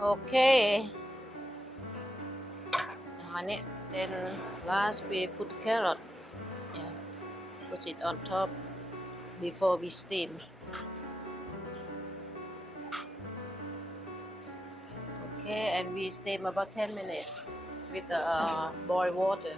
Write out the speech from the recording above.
Okay, honey. Then last we put carrot. Yeah, put it on top before we steam. Okay, and we steam about 10 minutes with boiled water.